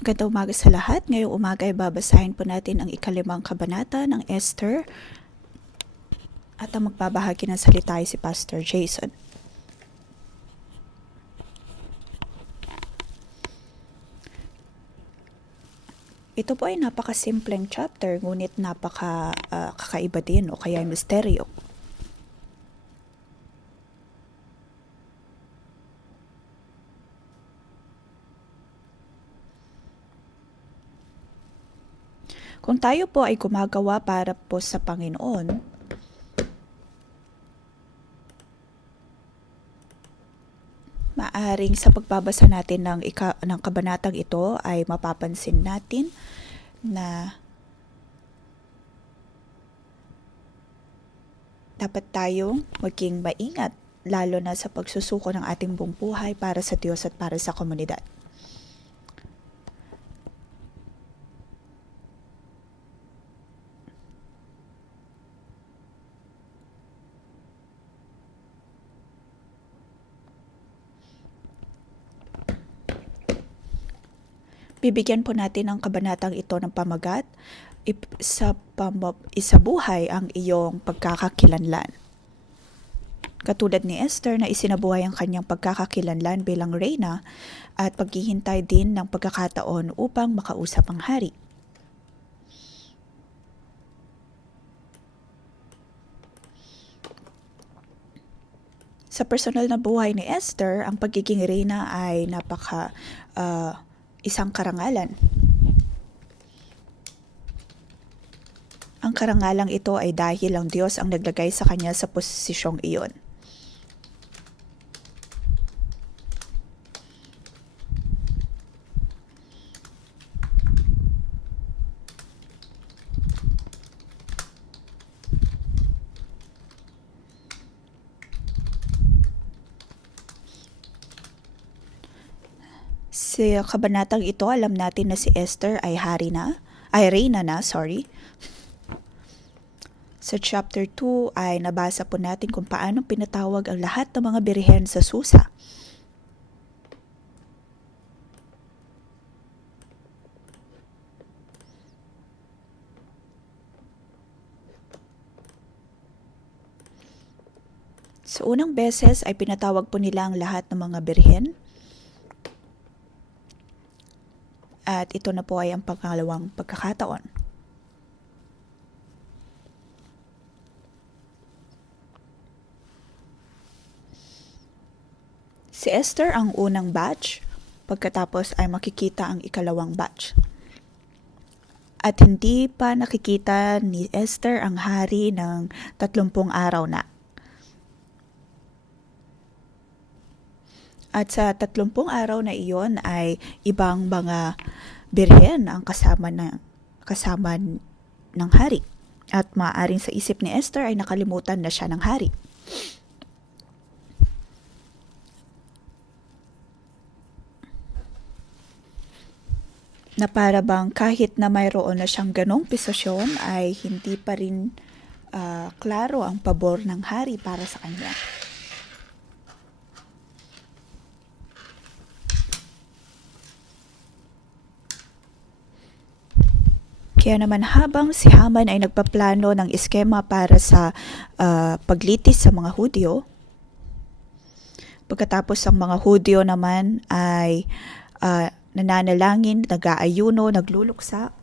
Magandang umaga sa lahat. Ngayong umaga ay babasahin po natin ang ikalimang kabanata ng Esther at ang magbabahagi ng salita ay si Pastor Jason. Ito po ay napakasimpleng chapter ngunit kakaiba din o kaya misteryo. Kung tayo po ay gumagawa para po sa Panginoon, maaring sa pagbabasa natin ng kabanatang ito ay mapapansin natin na dapat tayong maging maingat lalo na sa pagsusuko ng ating buong buhay para sa Diyos at para sa komunidad. Bibigyan po natin ang kabanatang ito ng pamagat, isabuhay ang iyong pagkakakilanlan. Katulad ni Esther na isinabuhay ang kanyang pagkakakilanlan bilang reyna at paghihintay din ng pagkakataon upang makausap ang hari. Sa personal na buhay ni Esther, ang pagiging reyna ay isang karangalan. Ang karangalang ito ay dahil ang Diyos ang naglagay sa kanya sa posisyong iyon. Sa kabanatang ito, alam natin na si Esther ay reyna na. Sa chapter 2 ay nabasa po natin kung paano pinatawag ang lahat ng mga birhen sa Susa. Sa unang beses ay pinatawag po nila ang lahat ng mga birhen. At ito na po ay ang pangalawang pagkakataon. Si Esther ang unang batch, pagkatapos ay makikita ang ikalawang batch. At hindi pa nakikita ni Esther ang hari ng 30 araw na. At sa 30 araw na iyon ay ibang mga birhen ang kasama ng hari. At maaaring sa isip ni Esther ay nakalimutan na siya ng hari. Na para bang kahit na mayroon na siyang ganong posisyon ay hindi pa rin klaro ang pabor ng hari para sa kanya. Kaya naman habang si Haman ay nagpaplano ng eskema para sa paglitis sa mga Hudyo, pagkatapos ang mga Hudyo naman ay nananalangin, nag-aayuno, nagluluksa,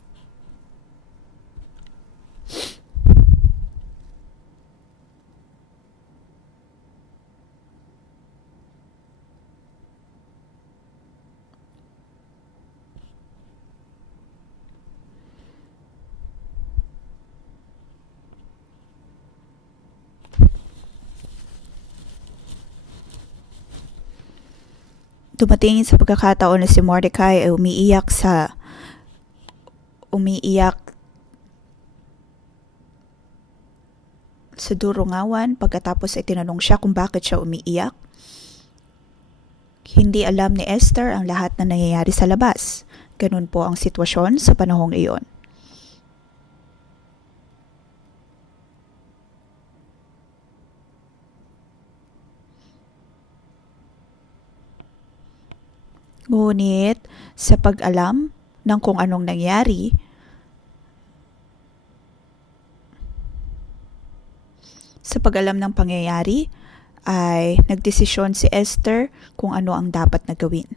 dumating sa pagkakataon na si Mordecai ay umiiyak sa durungawan. Pagkatapos ay tinanong siya kung bakit siya umiiyak. Hindi alam ni Esther ang lahat na nangyayari sa labas. Ganun po ang sitwasyon sa panahong iyon. Ngunit sa pag-alam ng kung anong nangyari. Sa pag-alam ng pangyayari, ay nagdesisyon si Esther kung ano ang dapat na gawin.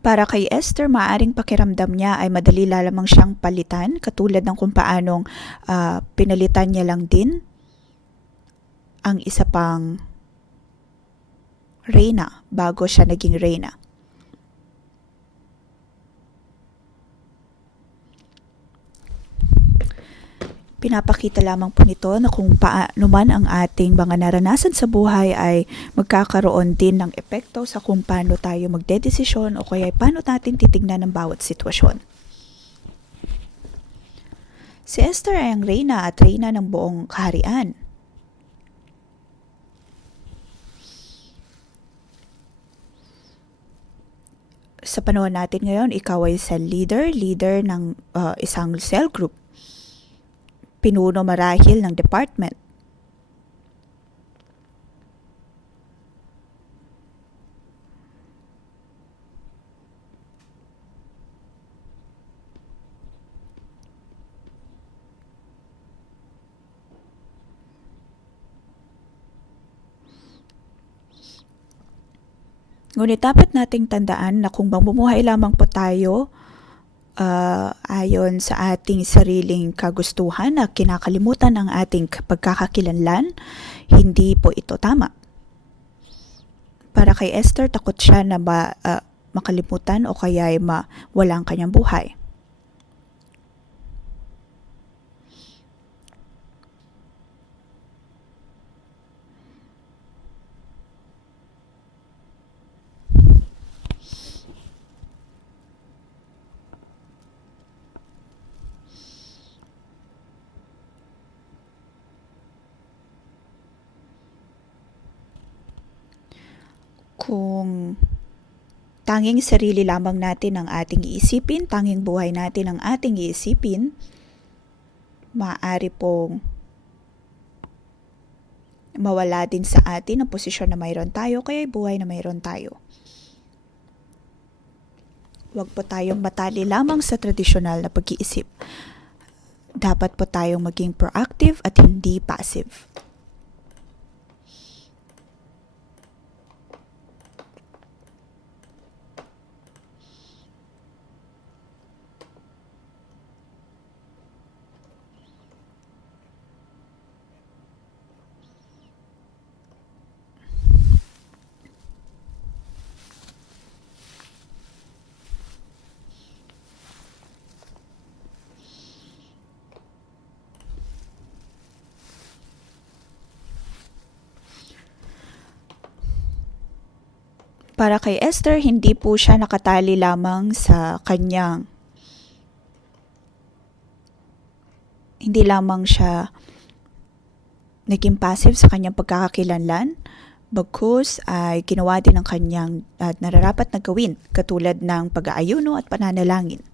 Para kay Esther, maaring pakiramdam niya ay madali lamang siyang palitan, katulad ng kung paanong pinalitan niya lang din ang isa pang reyna bago siya naging reyna. Pinapakita lamang po nito na kung paano man ang ating mga naranasan sa buhay ay magkakaroon din ng epekto sa kung paano tayo magdedesisyon o kaya paano natin titignan ang bawat sitwasyon. Si Esther ay ang reyna at reyna ng buong kaharian. Sa panahon natin ngayon, ikaw ay cell leader ng isang cell group. Pinuno marahil ng department. Ngunit dapat nating tandaan na kung mamumuhay lamang po tayo ayon sa ating sariling kagustuhan na kinakalimutan ang ating pagkakakilanlan, hindi po ito tama. Para kay Esther, takot siya na makalimutan o kaya ay mawala ang kanyang buhay. Kung tanging sarili lamang natin ang ating iisipin, tanging buhay natin ang ating iisipin, maaari pong mawala din sa atin ang posisyon na mayroon tayo, kaya buhay na mayroon tayo. Huwag po tayong matali lamang sa tradisyonal na pag-iisip. Dapat po tayong maging proactive at hindi passive. Para kay Esther, hindi po siya nakatali lamang sa kanyang, hindi lamang siya naging passive sa kanyang pagkakakilanlan, bagkus ay ginawa din ang kanyang nararapat na gawin, katulad ng pag-aayuno at pananalangin.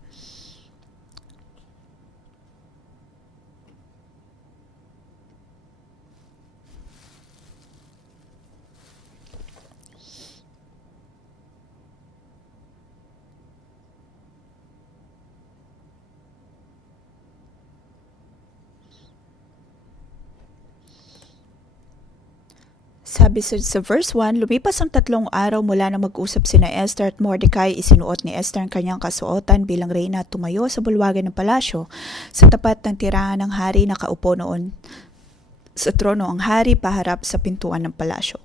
Sabi sa verse 1, lumipas ang 3 araw mula na mag-usap sina Esther at Mordecai, isinuot ni Esther ang kanyang kasuotan bilang reyna at tumayo sa bulwagan ng palasyo. Sa tapat ng tirahan ng hari, nakaupo noon sa trono ang hari paharap sa pintuan ng palasyo.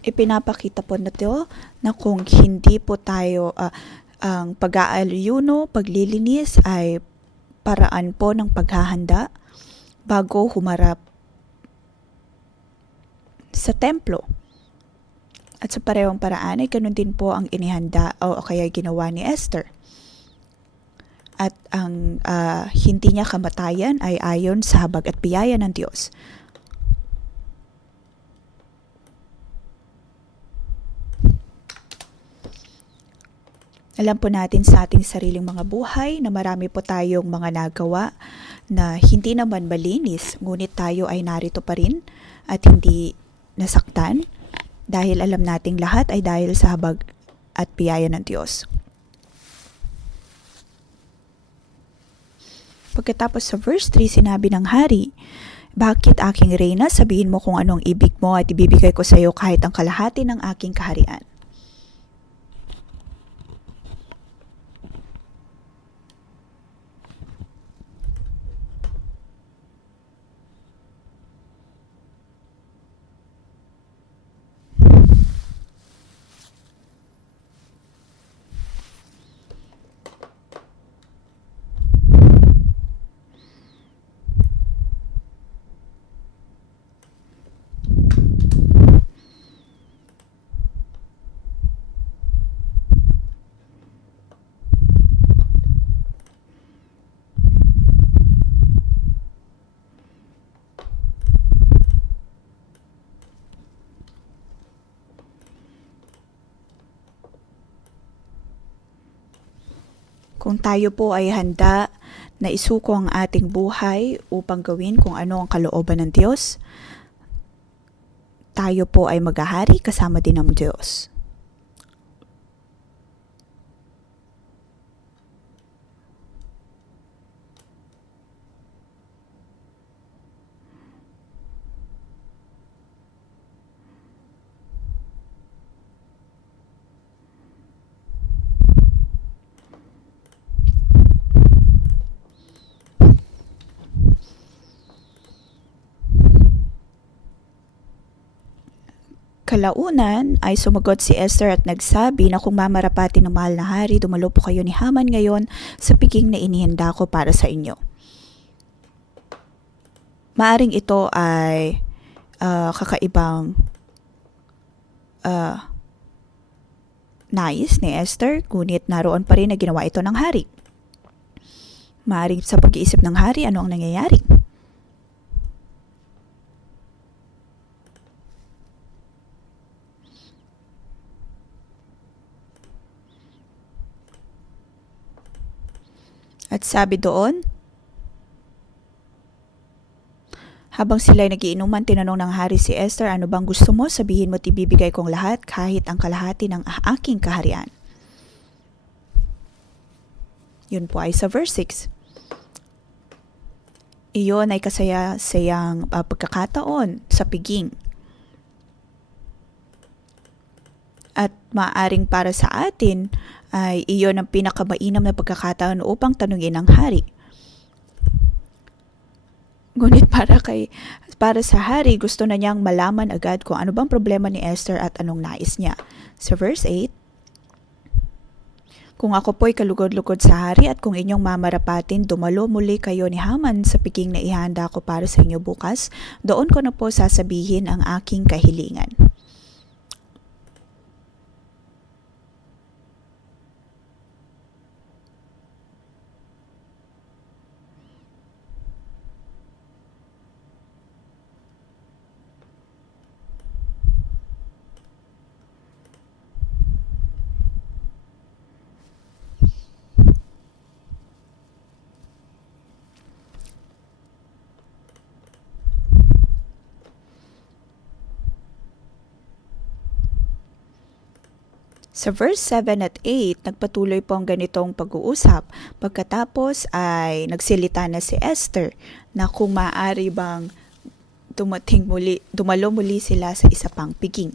Ipinapakita po nito na kung hindi po tayo ang pag-aalyuno, paglilinis ay paraan po ng paghahanda bago humarap sa templo. At sa parehong paraan ay ganun din po ang inihanda o kaya ginawa ni Esther. At ang hindi niya kamatayan ay ayon sa habag at biyaya ng Diyos. Alam po natin sa ating sariling mga buhay na marami po tayong mga nagawa na hindi naman malinis, ngunit tayo ay narito pa rin at hindi nasaktan dahil alam nating lahat ay dahil sa habag at biyaya ng Diyos. Pagkatapos sa verse 3, sinabi ng hari, "Bakit aking reyna? Sabihin mo kung anong ibig mo at ibibigay ko sa iyo kahit ang kalahati ng aking kaharian." Kung tayo po ay handa na isuko ang ating buhay upang gawin kung ano ang kalooban ng Diyos, tayo po ay maghahari kasama din ng Diyos. Kalaunan ay sumagot si Esther at nagsabi na kung mamarapatin ng mahal na hari, dumalo po kayo ni Haman ngayon sa piging na inihanda ko para sa inyo. Maaring ito ay kakaibang nais ni Esther, ngunit naroon pa rin na ginawa ito ng hari. Maaring sa pag-iisip ng hari, ano ang nangyayari? At sabi doon, habang sila'y nagiinuman, tinanong ng hari si Esther, "Ano bang gusto mo? Sabihin mo't ibibigay kong lahat, kahit ang kalahati ng aking kaharian." Yun po ay sa verse 6. Iyon ay kasaya-sayang pagkakataon sa piging. At maaring para sa atin ay iyon ang pinakamainam na pagkakataon upang tanungin ang hari. Ngunit para sa hari, gusto na niyang malaman agad kung ano bang problema ni Esther at anong nais niya. Sa verse 8, "Kung ako po'y kalugod-lugod sa hari at kung inyong mamarapatin, dumalo muli kayo ni Haman sa piging na ihanda ko para sa inyo bukas, doon ko na po sasabihin ang aking kahilingan." Sa verse 7 at 8, nagpatuloy po ang ganitong pag-uusap. Pagkatapos ay nagsilita na si Esther na kung maaari bang dumalo muli sila sa isa pang piging.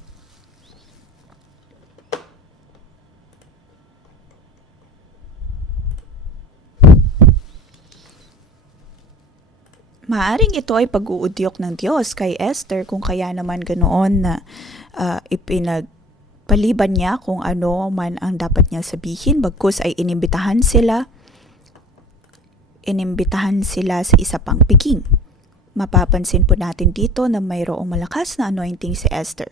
Maaring ito ay pag-uudyok ng Diyos kay Esther kung kaya naman ganoon na ipinagpaliban niya kung ano man ang dapat niya sabihin, bagkus ay inimbitahan sila sa isa pang piging. Mapapansin po natin dito na mayroong malakas na anointing si Esther.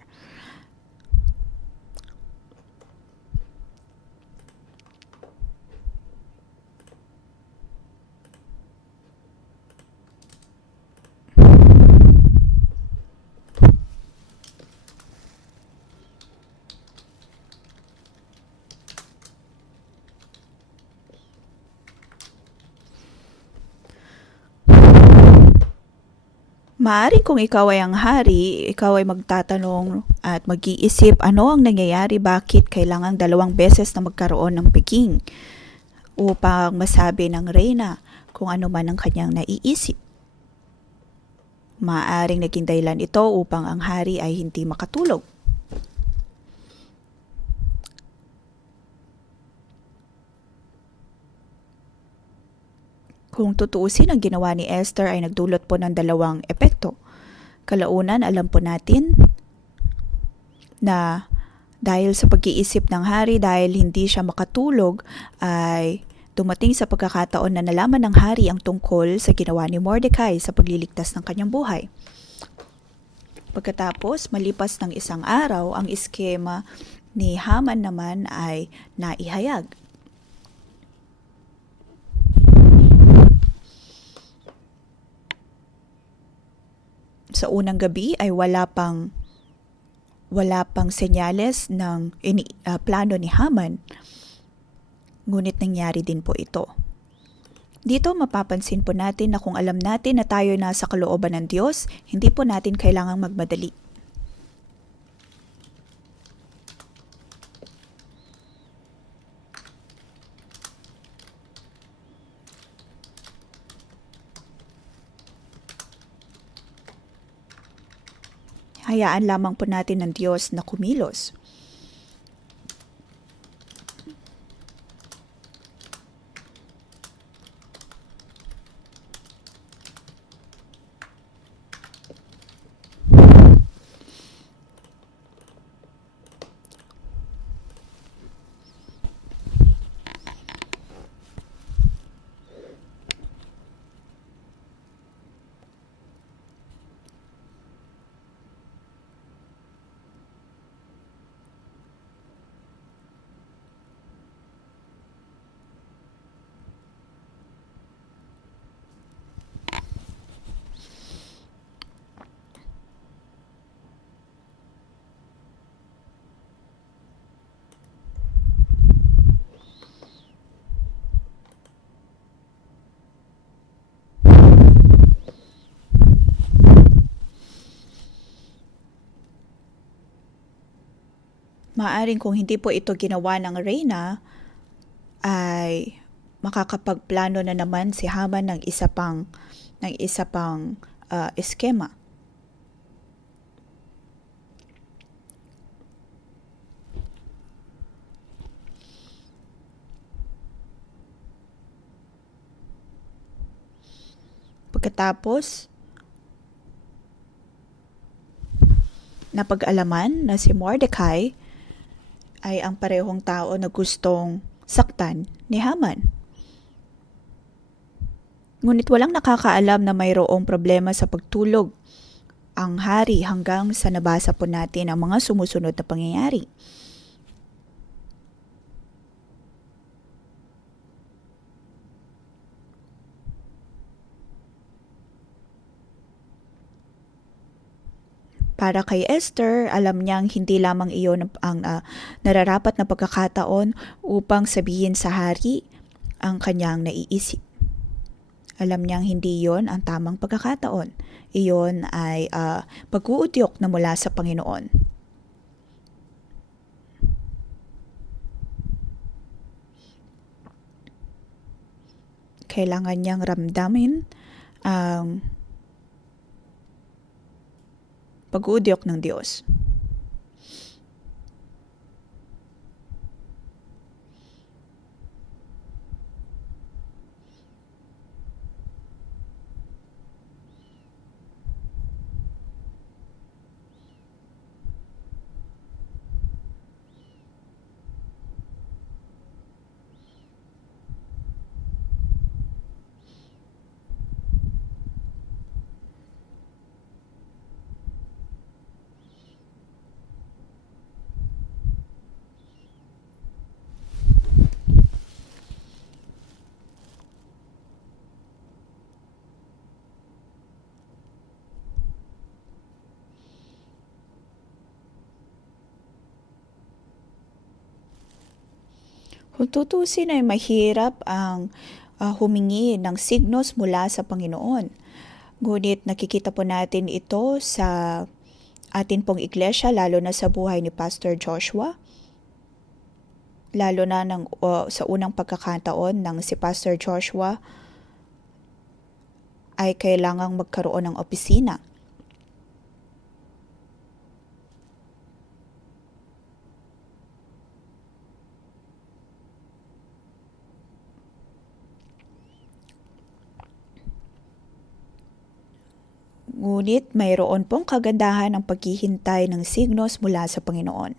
Maaari kung ikaw ay ang hari, ikaw ay magtatanong at mag-iisip ano ang nangyayari, bakit kailangang 2 beses na magkaroon ng piging upang masabi ng reyna kung ano man ang kanyang naiisip. Maaring naging dahilan ito upang ang hari ay hindi makatulog. Kung tutuusin, ang ginawa ni Esther ay nagdulot po ng 2 epekto. Kalaunan, alam po natin na dahil sa pag-iisip ng hari, dahil hindi siya makatulog, ay dumating sa pagkakataon na nalaman ng hari ang tungkol sa ginawa ni Mordecai sa pagliligtas ng kanyang buhay. Pagkatapos, malipas ng 1 araw, ang iskema ni Haman naman ay naihayag. Sa unang gabi ay wala pang senyales ng plano ni Haman. Ngunit nangyari din po ito. Dito mapapansin po natin na kung alam natin na tayo nasa kalooban ng Diyos, hindi po natin kailangang magmadali. Hayaan lamang po natin ng Diyos na kumilos. Maaring kung hindi po ito ginawa ng reyna, ay makakapagplano na naman si Haman ng isa pang eskema. Pagkatapos, napag-alaman na si Mordecai ay ang parehong tao na gustong saktan ni Haman. Ngunit walang nakakaalam na mayroong problema sa pagtulog ang hari hanggang sa nabasa po natin ang mga sumusunod na pangyayari. Para kay Esther, alam niyang hindi lamang iyon ang nararapat na pagkakataon upang sabihin sa hari ang kanyang naiisip. Alam niyang hindi iyon ang tamang pagkakataon. Iyon ay pag-uudyok na mula sa Panginoon. Kailangan niyang ramdamin ang pag-uudyok ng Diyos. Kung tutusin ay mahirap ang humingi ng signos mula sa Panginoon. Ngunit nakikita po natin ito sa atin pong iglesia, lalo na sa buhay ni Pastor Joshua. Lalo na sa unang pagkakataon ng si Pastor Joshua ay kailangang magkaroon ng opisina. Ngunit mayroon pong kagandahan ng paghihintay ng signos mula sa Panginoon.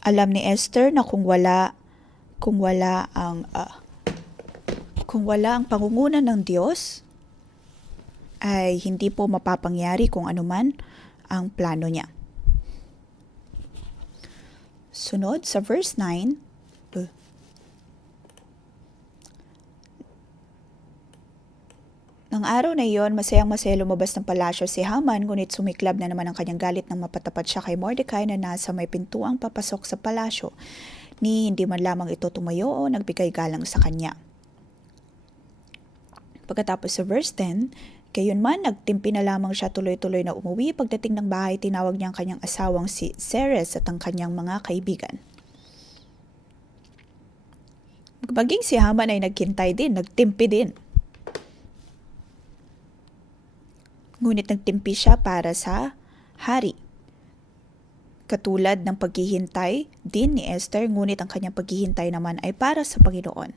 Alam ni Esther na kung wala ang pangunguna ng Diyos, ay hindi po mapapangyari kung anuman ang plano niya. Sunod sa verse 9, Nang araw na iyon, masayang-masaya lumabas ng palasyo si Haman, ngunit sumiklab na naman ang kanyang galit nang mapatapat siya kay Mordecai na nasa may pintuang papasok sa palasyo, ni hindi man lamang ito tumayo o nagbigay galang sa kanya. Pagkatapos sa verse 10, gayunman nagtimpi na lamang siya tuloy-tuloy na umuwi. Pagdating ng bahay, tinawag niya ang kanyang asawang si Zeres at ang kanyang mga kaibigan. Maging si Haman ay nagkintay din, nagtimpi din. Ngunit nagtimpi siya para sa hari. Katulad ng paghihintay din ni Esther, ngunit ang kanyang paghihintay naman ay para sa Panginoon.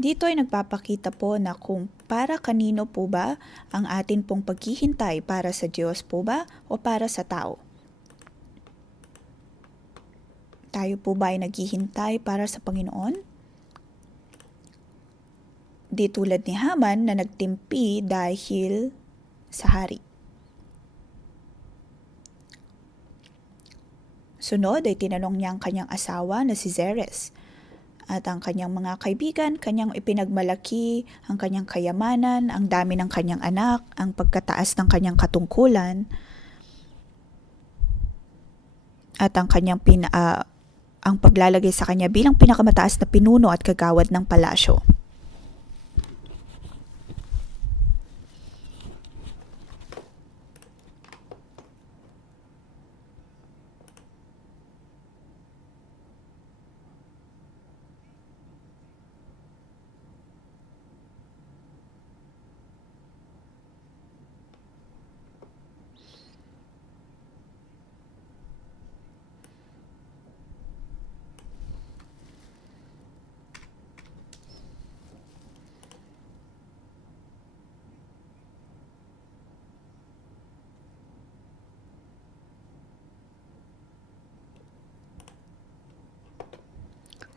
Dito ay nagpapakita po na kung para kanino po ba ang atin pong paghihintay, para sa Diyos po ba o para sa tao? Tayo po ba ay naghihintay para sa Panginoon? Di tulad ni Haman na nagtimpi dahil sa hari. Sunod ay tinanong niya ang kanyang asawa na si Zeres at ang kanyang mga kaibigan, kanyang ipinagmalaki ang kanyang kayamanan, ang dami ng kanyang anak, ang pagkataas ng kanyang katungkulan, at ang kanyang ang paglalagay sa kanya bilang pinakamataas na pinuno at kagawad ng palasyo.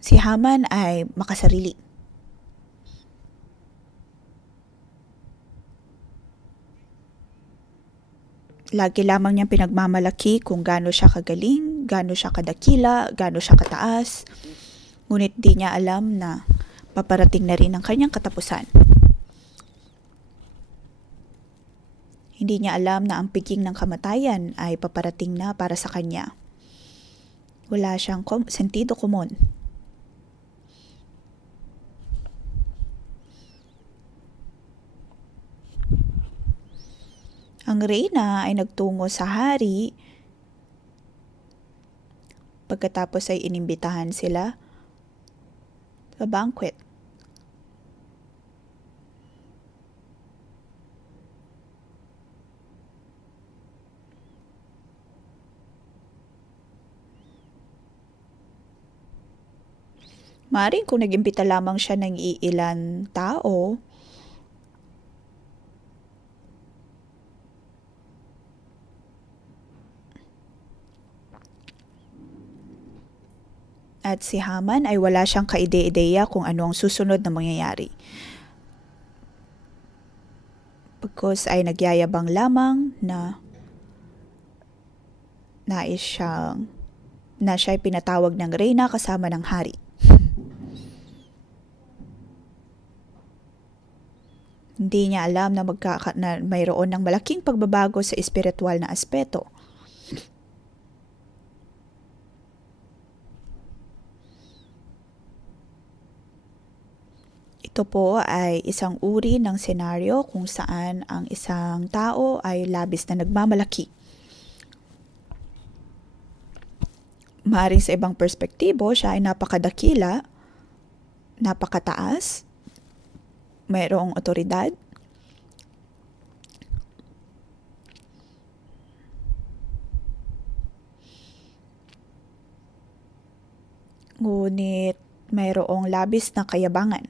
Si Haman ay makasarili. Lagi lamang niyang pinagmamalaki kung gaano siya kagaling, gaano siya kadakila, gaano siya kataas. Ngunit di niya alam na paparating na rin ang kanyang katapusan. Hindi niya alam na ang piging ng kamatayan ay paparating na para sa kanya. Wala siyang sentido komon. Ang reyna ay nagtungo sa hari. Pagkatapos ay inimbitahan sila sa banquet. Maaaring kung nag-imbita lamang siya ng iilan tao, at si Haman ay wala siyang kaide-ideya kung ano ang susunod na mangyayari. Pagkos ay nagyayabang lamang na siya ay pinatawag ng reyna kasama ng hari. Hindi niya alam na, na mayroon ng malaking pagbabago sa espiritual na aspeto. Ito po ay isang uri ng senaryo kung saan ang isang tao ay labis na nagmamalaki. Maaaring sa ibang perspektibo, siya ay napakadakila, napakataas, mayroong otoridad, ngunit mayroong labis na kayabangan.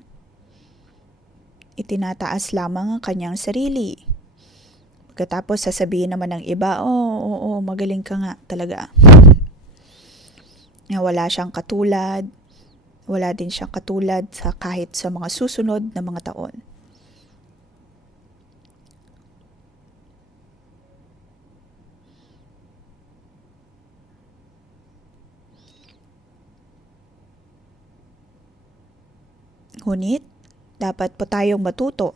Itinataas lamang ang kanyang sarili. Pagkatapos sasabihin naman ng iba, oo, magaling ka nga talaga. Wala siyang katulad, wala din siyang katulad sa kahit sa mga susunod na mga taon. Ngunit, dapat po tayong matuto.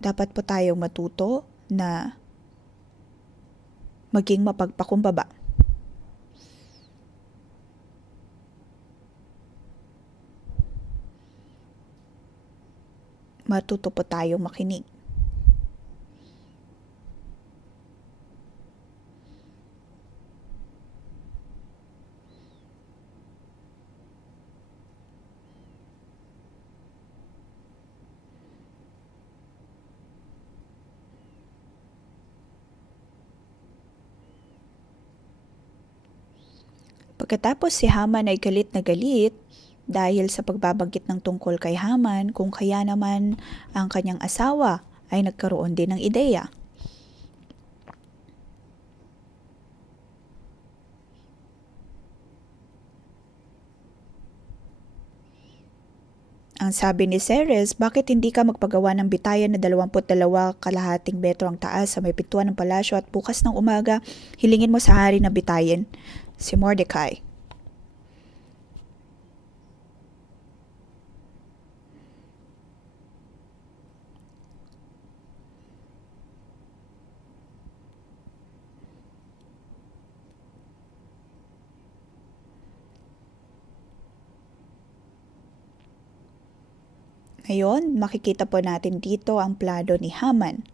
Dapat po tayong matuto na maging mapagpakumbaba. Matuto po tayong makinig. Pagkatapos si Haman ay galit na galit dahil sa pagbabanggit ng tungkol kay Haman kung kaya naman ang kanyang asawa ay nagkaroon din ng ideya. Ang sabi ni Ceres, bakit hindi ka magpagawa ng bitayan na 22 kalahating metro ang taas sa may pintuan ng palasyo at bukas ng umaga hilingin mo sa hari na bitayin, si Mordecai. Ngayon, makikita po natin dito ang plano ni Haman.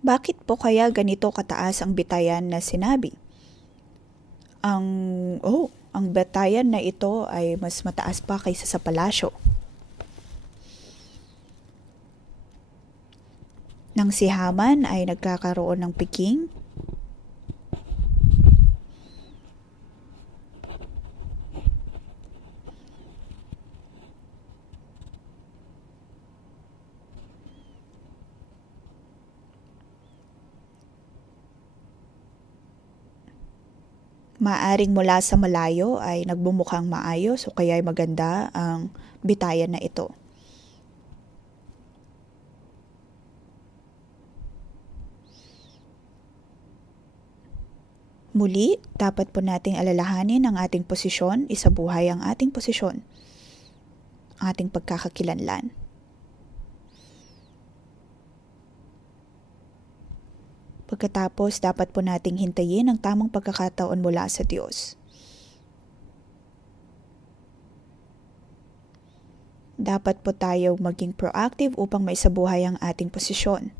Bakit po kaya ganito kataas ang bitayan na sinabi? Ang batayan na ito ay mas mataas pa kaysa sa palasyo. Nang si Haman ay nagkakaroon ng piking, maaring mula sa malayo ay nagbumukhang maayos o kaya ay maganda ang bitayan na ito. Muli, dapat po nating alalahanin ang ating posisyon, isabuhay ang ating posisyon, ating pagkakakilanlan. Pagkatapos, dapat po nating hintayin ang tamang pagkakataon mula sa Diyos. Dapat po tayo maging proactive upang maisabuhay ang ating posisyon.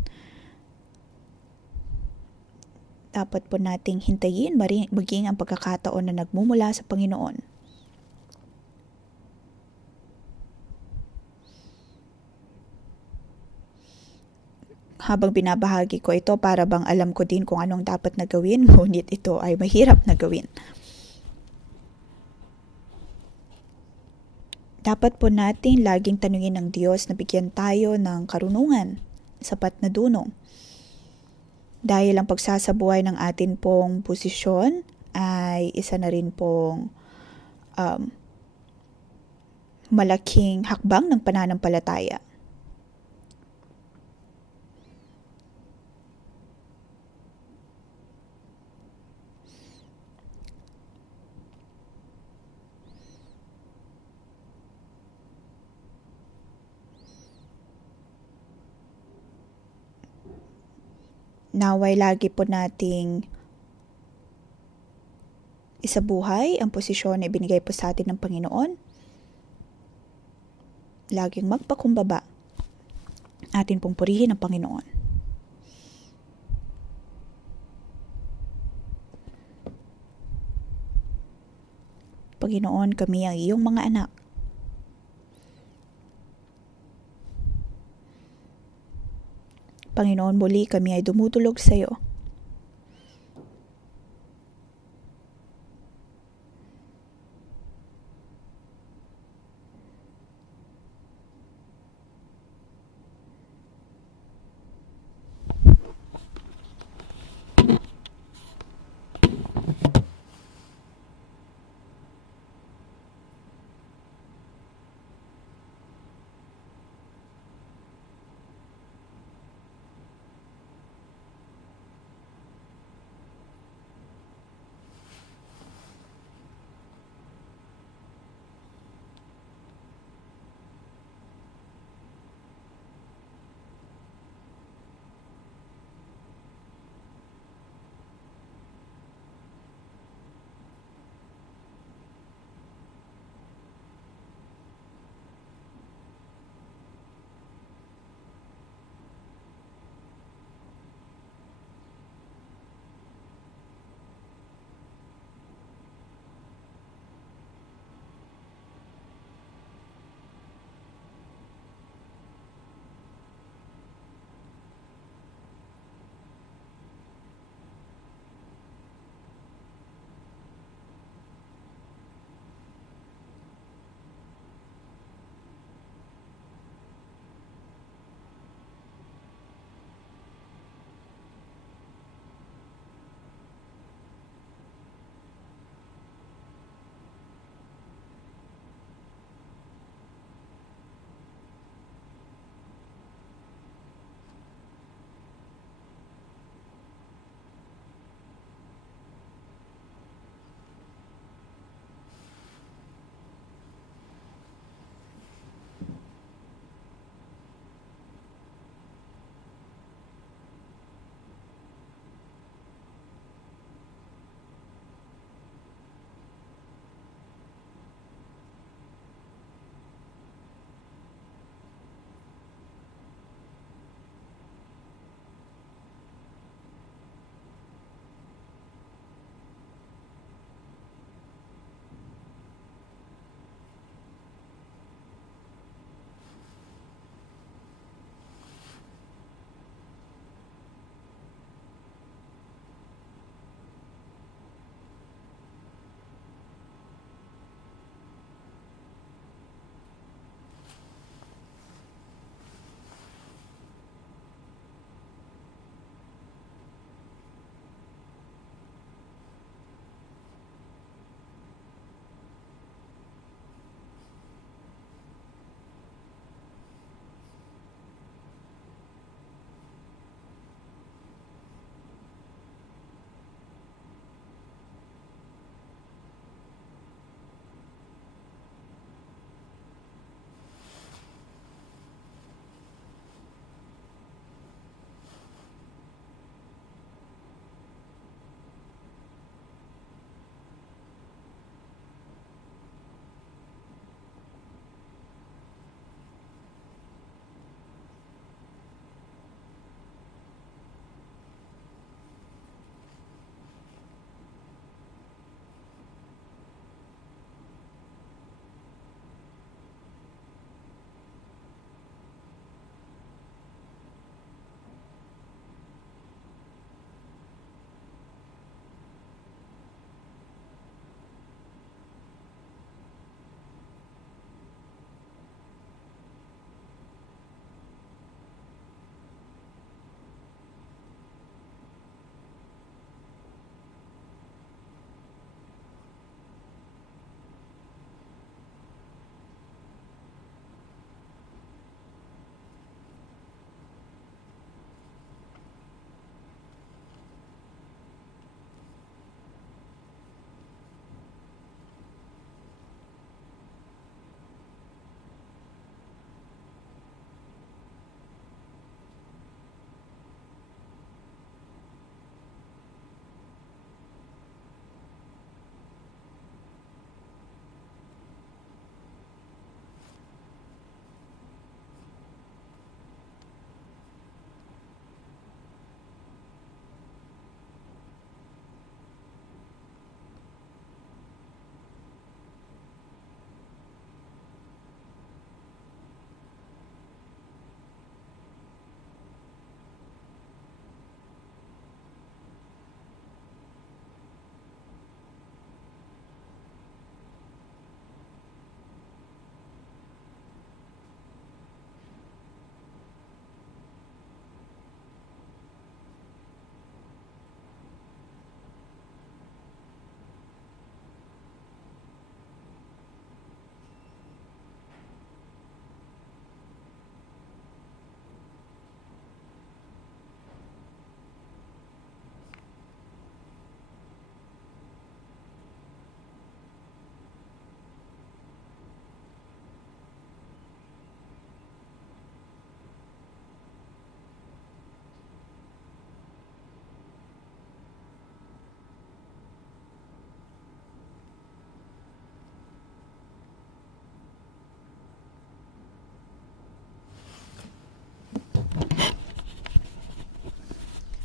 Dapat po nating hintayin maging ang pagkakataon na nagmumula sa Panginoon. Habang binabahagi ko ito, para bang alam ko din kung anong dapat na gawin, ngunit ito ay mahirap na gawin. Dapat po natin laging tanungin ng Diyos na bigyan tayo ng karunungan, sapat na dunong. Dahil ang pagsasabuhay ng atin pong posisyon ay isa na rin pong malaking hakbang ng pananampalataya. Naway lagi po nating isabuhay ang posisyon na ibinigay po sa atin ng Panginoon. Laging magpakumbaba. Atin pong purihin ang Panginoon. Panginoon, kami ang iyong mga anak. Panginoon, muli kami ay dumudulog sa iyo.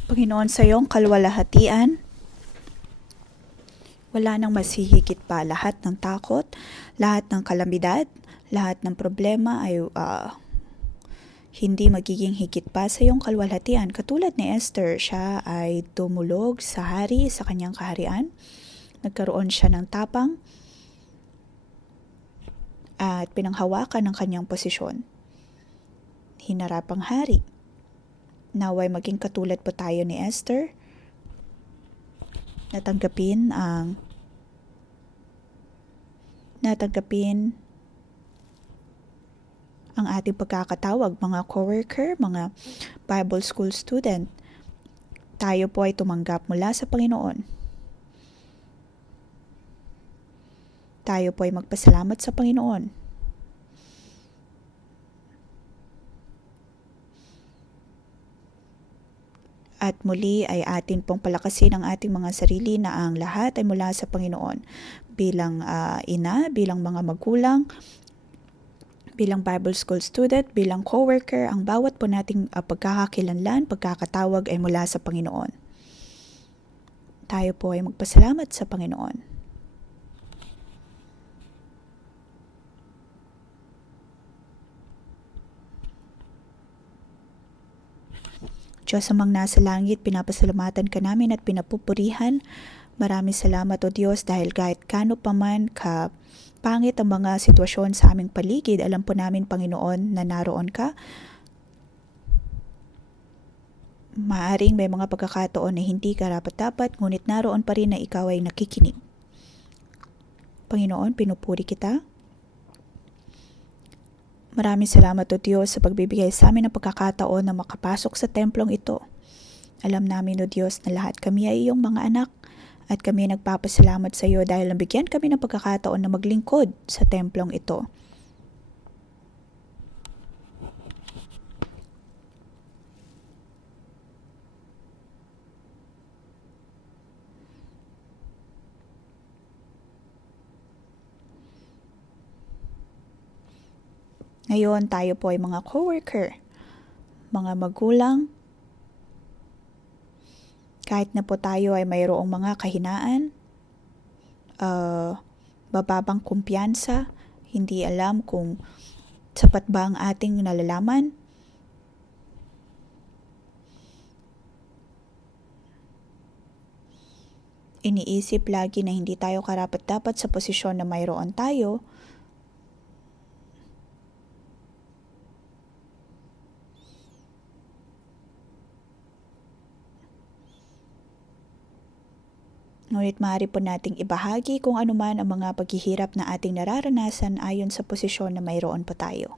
Panginoon, sa iyong kalwalhatian, wala nang masihigit pa. Lahat ng takot, lahat ng kalamidad, lahat ng problema ay hindi magiging higit pa sa iyong kalwalhatian. Katulad ni Esther, siya ay tumulog sa hari, sa kanyang kaharian. Nagkaroon siya ng tapang at pinanghawakan ng kanyang posisyon. Hinarap ang hari. Naway maging katulad po tayo ni Esther, natanggapin ang ating pagkakatawag, mga coworker, mga Bible school student. Tayo po ay tumanggap mula sa Panginoon. Tayo po ay magpasalamat sa Panginoon. At muli ay atin pong palakasin ang ating mga sarili na ang lahat ay mula sa Panginoon. Bilang ina, bilang mga magulang, bilang Bible School student, bilang coworker, ang bawat po nating pagkakakilanlan, pagkakatawag ay mula sa Panginoon. Tayo po ay magpasalamat sa Panginoon. Diyos amang nasa langit, pinapasalamatan ka namin at pinapupurihan. Maraming salamat o Diyos dahil kahit kano pa man pangit ang mga sitwasyon sa aming paligid, alam po namin Panginoon na naroon ka. Maaring may mga pagkakataon na hindi karapat-dapat, ngunit naroon pa rin na ikaw ay nakikinig. Panginoon, pinupuri kita. Maraming salamat o Diyos sa pagbibigay sa amin ng pagkakataon na makapasok sa templong ito. Alam namin o Diyos na lahat kami ay iyong mga anak at kami ay nagpapasalamat sa iyo dahil nabigyan kami ng pagkakataon na maglingkod sa templong ito. Ngayon tayo po ay mga coworker, mga magulang. Kahit na po tayo ay mayroong mga kahinaan, bababang kumpiyansa, hindi alam kung sapat ba ang ating nalalaman. Iniisip lagi na hindi tayo karapat-dapat sa posisyon na mayroon tayo. Ngunit maaari po nating ibahagi kung anuman ang mga paghihirap na ating nararanasan ayon sa posisyon na mayroon pa tayo.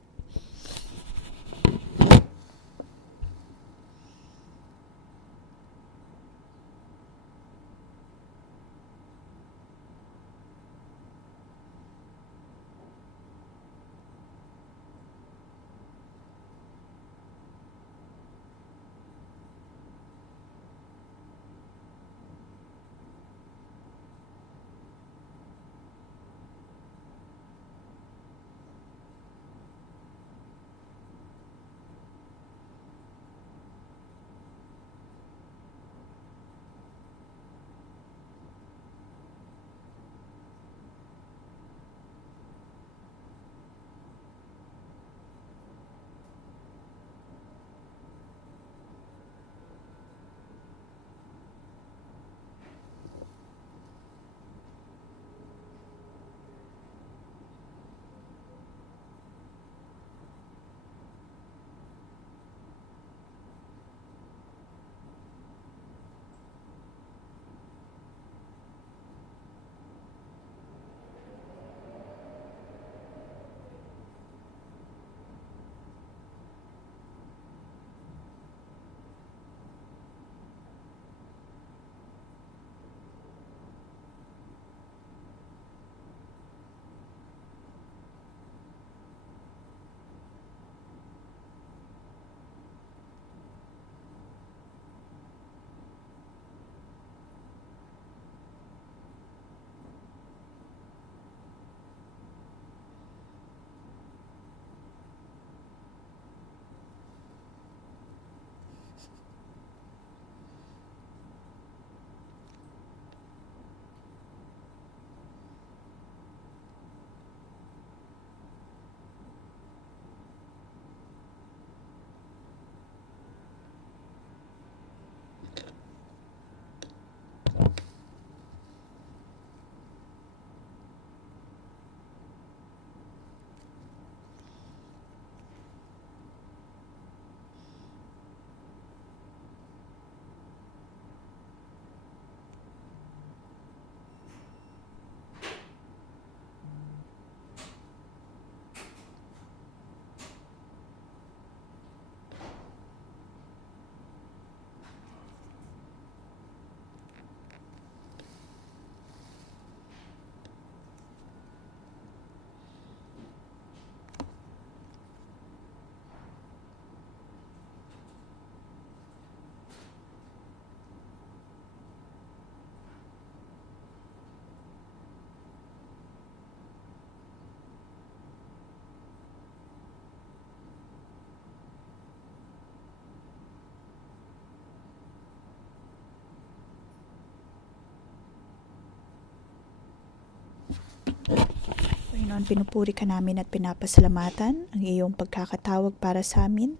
Panginoon, pinupuri ka namin at pinapasalamatan ang iyong pagkakatawag para sa amin.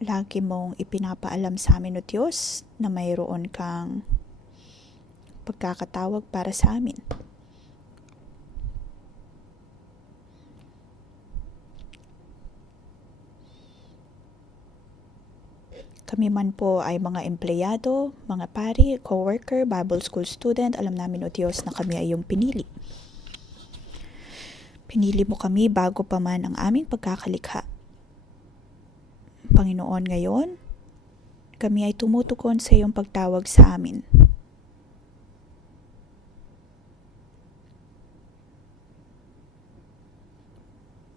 Lagi mong ipinapaalam sa amin, O Diyos, na mayroon kang pagkakatawag para sa amin. Kami man po ay mga empleyado, mga pari, co-worker, Bible school student, alam namin, O Diyos, na kami ay iyong pinili. Pinili mo kami bago pa man ang aming pagkakalikha. Panginoon, ngayon, kami ay tumutukon sa iyong pagtawag sa amin.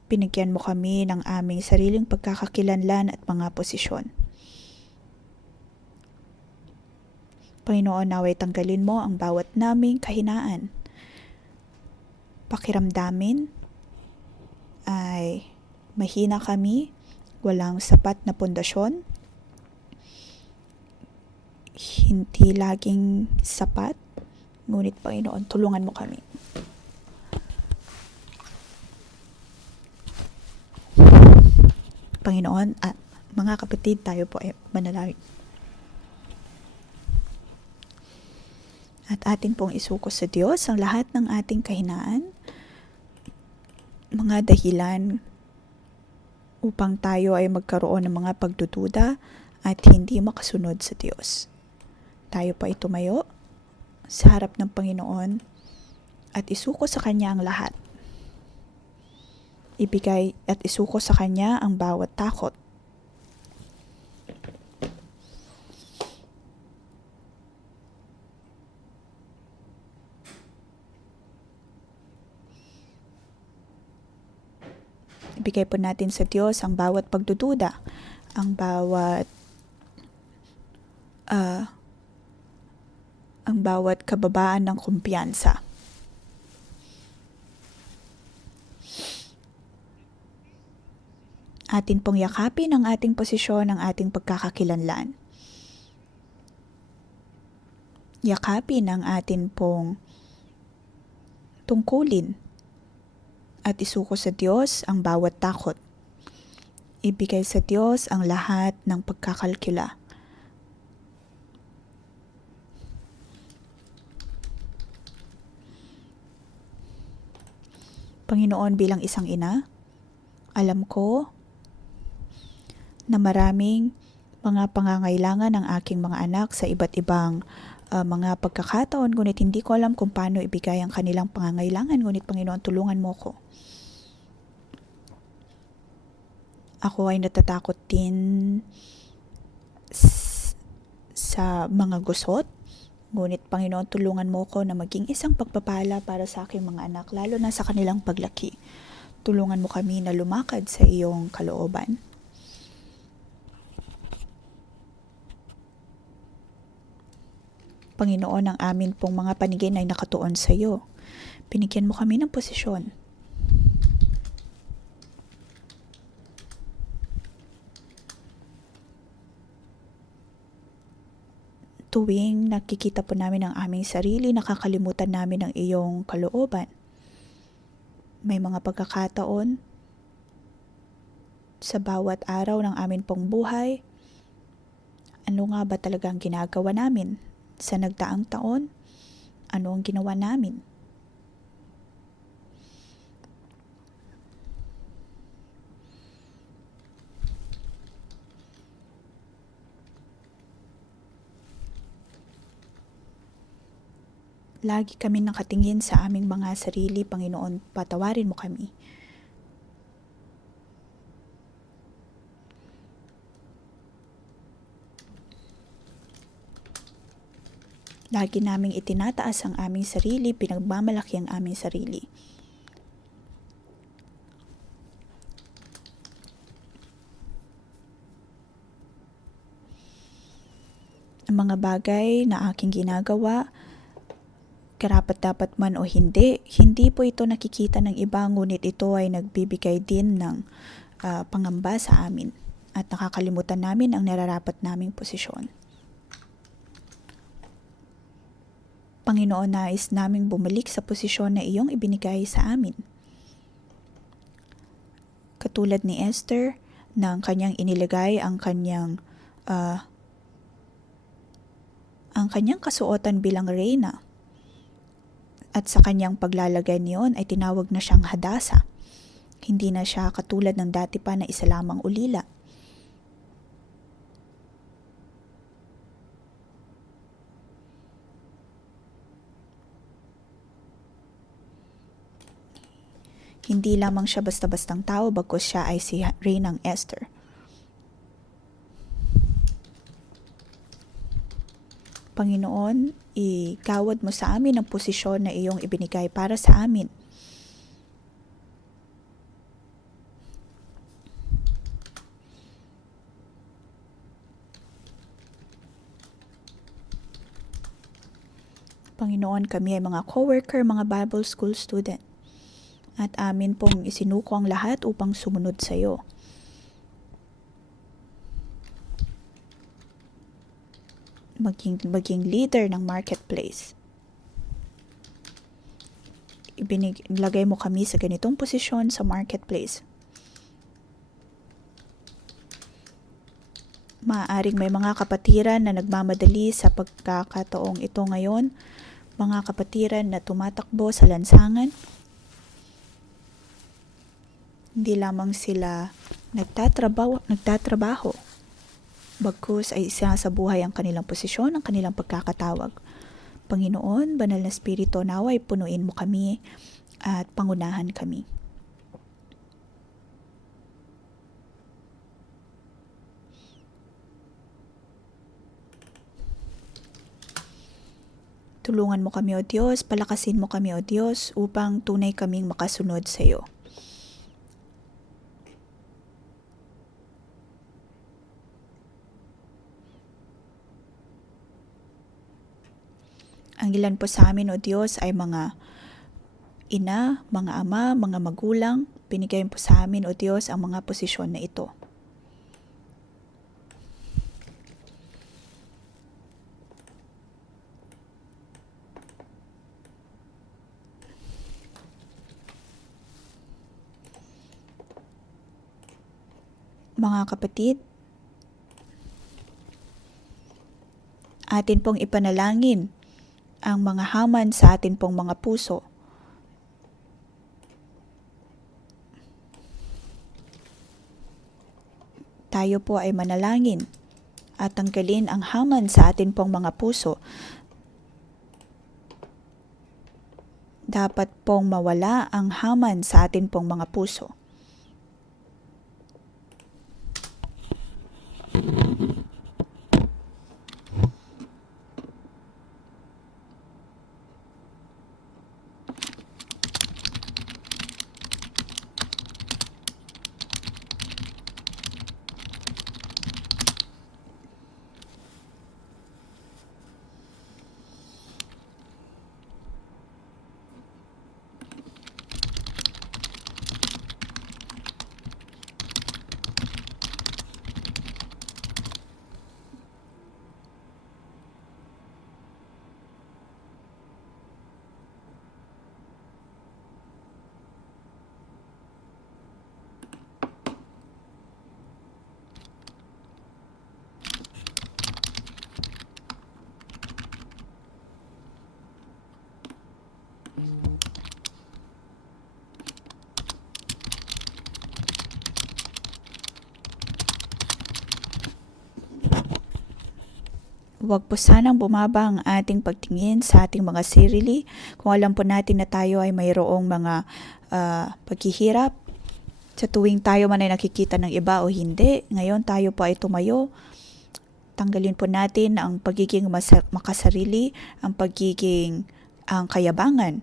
Binigyan mo kami ng aming sariling pagkakakilanlan at mga posisyon. Panginoon, naway tanggalin mo ang bawat naming kahinaan. Pakiramdamin ay mahina kami, walang sapat na pundasyon, hindi laging sapat, ngunit Panginoon, tulungan mo kami. Panginoon, at mga kapatid, tayo po ay manalangin. At atin pong isuko sa Diyos ang lahat ng ating kahinaan, mga dahilan upang tayo ay magkaroon ng mga pagdududa at hindi makasunod sa Diyos. Tayo pa ay tumayo sa harap ng Panginoon at isuko sa Kanya ang lahat. Ibigay at isuko sa Kanya ang bawat takot. Ibigay po natin sa Diyos ang bawat pagdududa, ang bawat kababaan ng kumpiyansa. Atin pong yakapin ang ating posisyon, ang ating pagkakakilanlan. Yakapin ang atin pong tungkulin at isuko sa Diyos ang bawat takot. Ibigay sa Diyos ang lahat ng pagkakalkula. Panginoon, bilang isang ina, alam ko na maraming mga pangangailangan ng aking mga anak sa iba't ibang mga pagkakataon, ngunit hindi ko alam kung paano ibigay ang kanilang pangangailangan, ngunit Panginoon, tulungan mo ko. Ako ay natatakot din sa mga gusot, ngunit Panginoon, tulungan mo ko na maging isang pagpapala para sa aking mga anak, lalo na sa kanilang paglaki. Tulungan mo kami na lumakad sa iyong kalooban. Panginoon, ang amin pong mga paningin ay nakatuon sa iyo. Binigyan mo kami ng posisyon. Tuwing nakikita po namin ang aming sarili, nakakalimutan namin ang iyong kalooban. May mga pagkakataon sa bawat araw ng amin pong buhay, ano nga ba talaga ang ginagawa namin? Sa nagdaang taon, ano ang ginawa namin? Lagi kami nakatingin sa aming mga sarili, Panginoon, patawarin mo kami. Lagi naming itinataas ang aming sarili, pinagmamalaki ang aming sarili. Ang mga bagay na aking ginagawa, karapat-dapat man o hindi po ito nakikita ng iba, ngunit ito ay nagbibigay din ng pangamba sa amin at nakakalimutan namin ang nararapat naming posisyon. Panginoon, nais naming bumalik sa posisyon na iyong ibinigay sa amin. Katulad ni Esther, na ang kanyang inilagay ang kanyang kasuotan bilang reyna. At sa kanyang paglalagay niyon ay tinawag na siyang Hadasa. Hindi na siya katulad ng dati pa na isa lamang ulila. Hindi lamang siya basta-bastang tao, bagkus siya ay si Reynang Esther. Panginoon, igawad mo sa amin ang posisyon na iyong ibinigay para sa amin. Panginoon, kami ay mga co-worker, mga Bible School student. At amin pong isinuko ang lahat upang sumunod sa iyo. Maging leader ng marketplace. Ilagay mo kami sa ganitong posisyon sa marketplace. Maaaring may mga kapatiran na nagmamadali sa pagkakataong ito ngayon, mga kapatiran na tumatakbo sa lansangan. Hindi lamang sila nagtatrabaho, bagkus ay isasabuhay ang kanilang posisyon, ang kanilang pagkakatawag. Panginoon, Banal na Espiritu, naway punuin mo kami at pangunahan kami. Tulungan mo kami, O Diyos, palakasin mo kami, O Diyos, upang tunay kaming makasunod sa iyo. Ang ilan po sa amin, O Diyos, ay mga ina, mga ama, mga magulang. Binigay po sa amin, O Diyos, ang mga posisyon na ito. Mga kapatid, atin pong ipanalangin ang mga Haman sa atin pong mga puso. Tayo po ay manalangin at tanggalin ang Haman sa atin pong mga puso. Dapat pong mawala ang Haman sa atin pong mga puso. Huwag po sanang bumaba ang ating pagtingin sa ating mga sarili. Kung alam po natin na tayo ay mayroong mga paghihirap, sa tuwing tayo man ay nakikita ng iba o hindi, ngayon tayo po ay tumayo. Tanggalin po natin ang pagiging makasarili, ang kayabangan,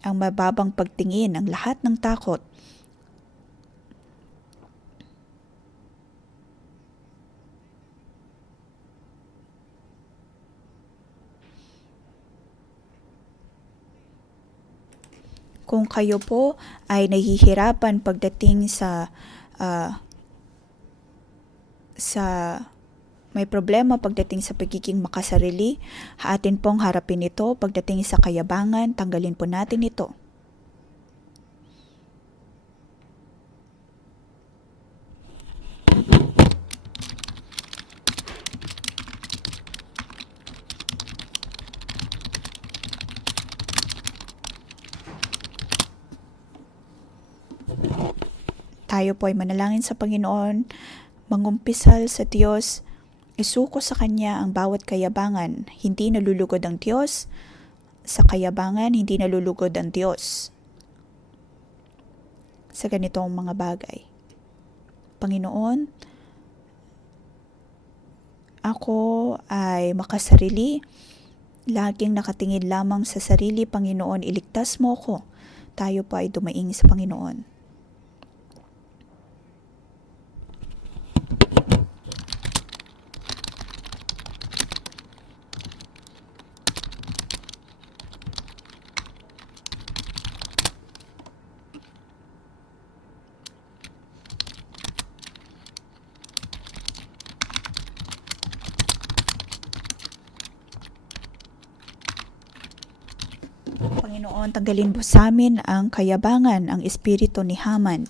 ang mababang pagtingin, ang lahat ng takot. Kung kayo po ay nahihirapan pagdating sa May problema pagdating sa pagiging makasarili, atin pong harapin ito. Pagdating sa kayabangan, tanggalin po natin ito. Tayo po ay manalangin sa Panginoon, mangumpisal sa Diyos, isuko sa Kanya ang bawat kayabangan. Hindi nalulugod ang Diyos. Sa kayabangan, hindi nalulugod ang Diyos. Sa ganitong mga bagay. Panginoon, ako ay makasarili. Laging nakatingin lamang sa sarili. Panginoon, iligtas mo ko. Tayo pa ay dumaing sa Panginoon. Panginoon, tanggalin mo sa amin ang kayabangan, ang espiritu ni Haman.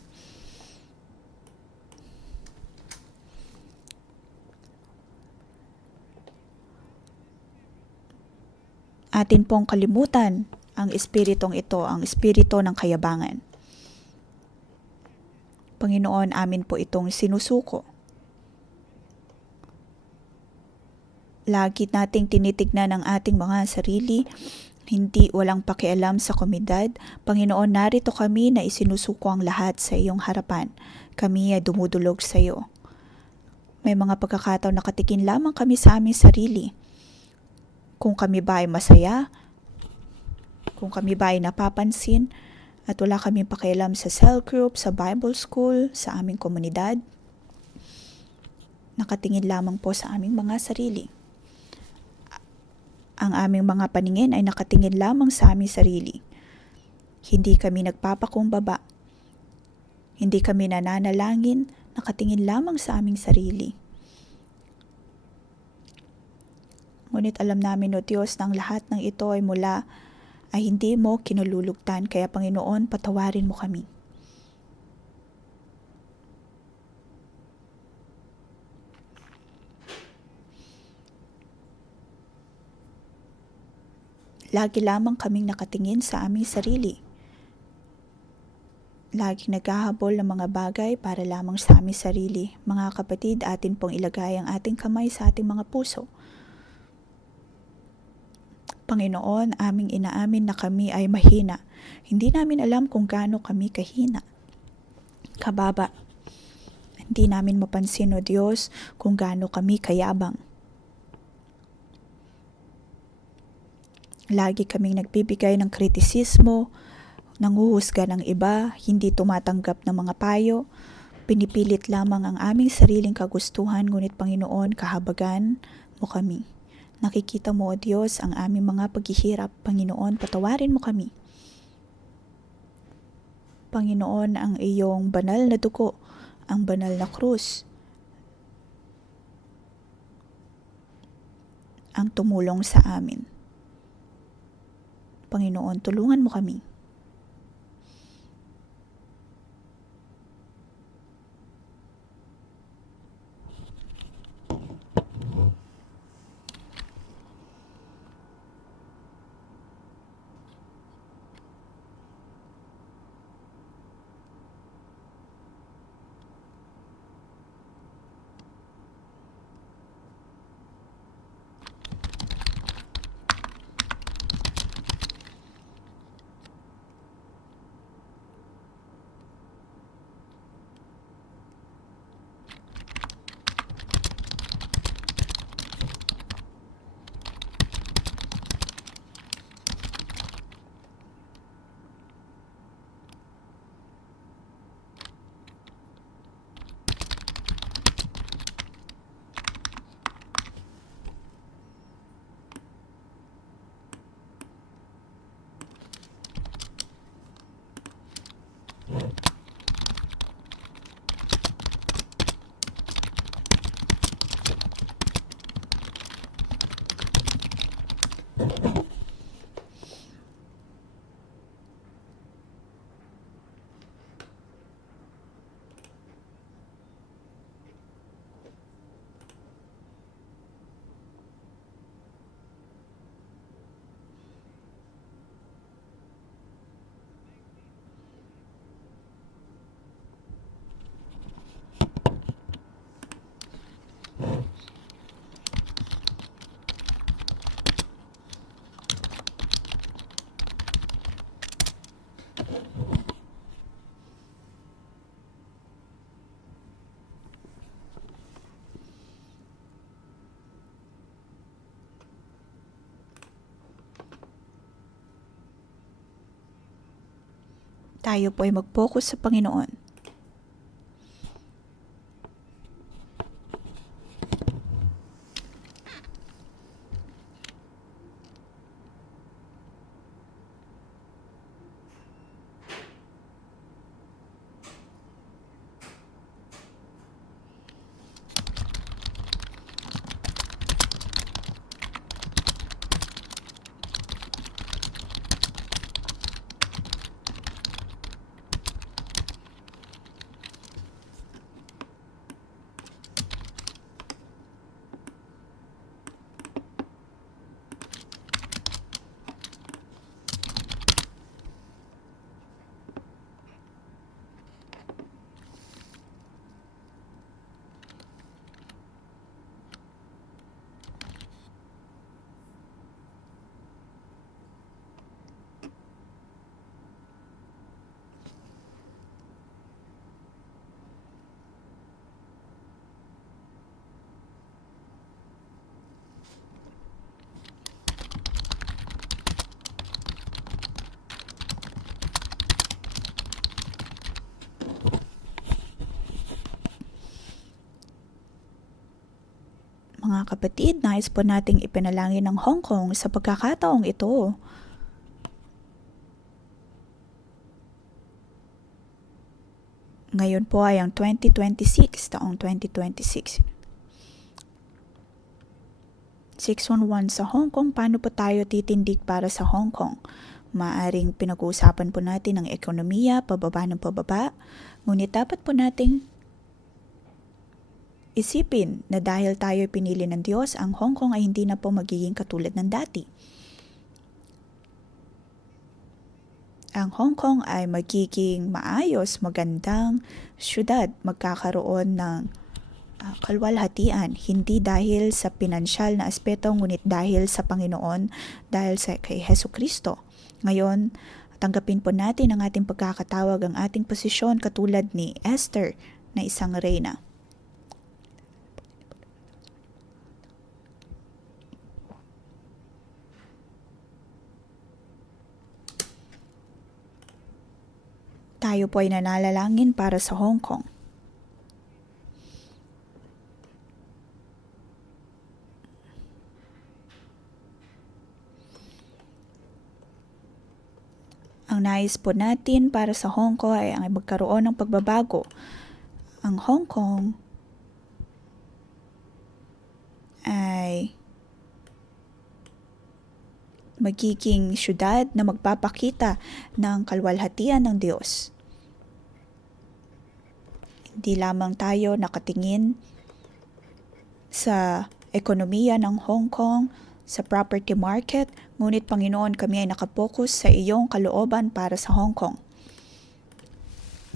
Atin pong kalimutan ang espiritong ito, ang espiritu ng kayabangan. Panginoon, amin po itong sinusuko. Lagi nating tinitignan ang ating mga sarili, hindi walang pakialam sa komunidad. Panginoon, narito kami na isinusuko ang lahat sa iyong harapan. Kami ay dumudulog sa iyo. May mga pagkakataon nakatikin lamang kami sa aming sarili. Kung kami ba ay masaya, kung kami ba ay napapansin, at wala kami pakialam sa cell group, sa Bible school, sa aming komunidad. Nakatingin lamang po sa aming mga sarili. Ang aming mga paningin ay nakatingin lamang sa aming sarili. Hindi kami nagpapakumbaba. Hindi kami nananalangin, nakatingin lamang sa aming sarili. Ngunit alam namin, O Diyos, na ang lahat ng ito ay hindi mo kinululugtan. Kaya Panginoon, patawarin mo kami. Lagi lamang kaming nakatingin sa aming sarili. Laging naghahabol ng mga bagay para lamang sa aming sarili. Mga kapatid, atin pong ilagay ang ating kamay sa ating mga puso. Panginoon, aming inaamin na kami ay mahina. Hindi namin alam kung gaano kami kahina. Kababa. Hindi namin mapansin, O Diyos, kung gaano kami kayabang. Lagi kaming nagbibigay ng kritisismo, nanguhusga ng iba, hindi tumatanggap ng mga payo, pinipilit lamang ang aming sariling kagustuhan, ngunit Panginoon, kahabagan mo kami. Nakikita mo, O Diyos, ang aming mga paghihirap. Panginoon, patawarin mo kami. Panginoon, ang iyong banal na dugo, ang banal na krus, ang tumulong sa amin. Panginoon, tulungan mo kami. Tayo po ay mag-focus sa Panginoon. Mga kapatid, nais po nating ipinalangin ng Hong Kong sa pagkakataong ito. Ngayon po ay ang 2026, taong 2026. 611 sa Hong Kong, paano po tayo titindig para sa Hong Kong? Maaring pinag-uusapan po natin ang ekonomiya, pababa ng pababa, ngunit dapat po nating isipin na dahil tayo pinili ng Diyos, ang Hong Kong ay hindi na po magiging katulad ng dati. Ang Hong Kong ay magiging maayos, magandang syudad, magkakaroon ng kalwalhatian, hindi dahil sa pinansyal na aspeto, ngunit dahil sa Panginoon, dahil sa kay Hesus Kristo. Ngayon, tanggapin po natin ang ating pagkakatawag, ang ating posisyon katulad ni Esther na isang reyna. Tayo po ay nanalangin para sa Hong Kong. Ang nais po natin para sa Hong Kong ay ang magkaroon ng pagbabago. Ang Hong Kong ay magiging syudad na magpapakita ng kalwalhatian ng Diyos. Hindi lamang tayo nakatingin sa ekonomiya ng Hong Kong, sa property market, ngunit Panginoon, kami ay nakapokus sa iyong kalooban para sa Hong Kong.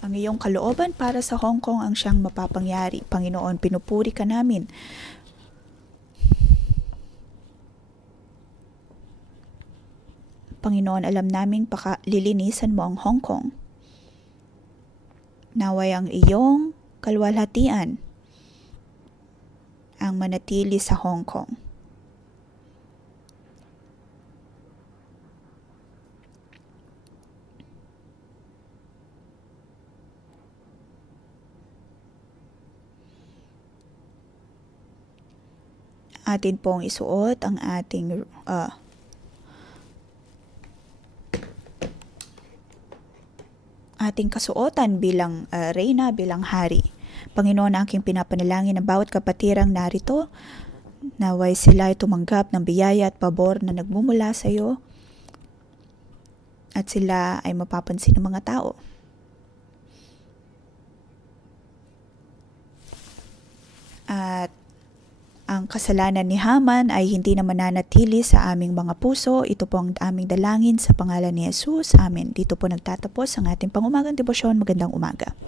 Ang iyong kalooban para sa Hong Kong ang siyang mapapangyari. Panginoon, pinupuri ka namin. Panginoon, alam naming lilinisan mo ang Hong Kong. Naway ang iyong kalwalhatian ang manatili sa Hong Kong. Atin pong isuot ang ating kasuotan bilang reyna, bilang hari. Panginoon, aking pinapanalangin ng bawat kapatirang narito, naway sila ay tumanggap ng biyaya at pabor na nagmumula sa iyo at sila ay mapapansin ng mga tao. At ang kasalanan ni Haman ay hindi na mananatili sa aming mga puso. Ito po ang aming dalangin sa pangalan ni Jesus. Amen. Dito po nagtatapos ang ating pangumagang debosyon. Magandang umaga.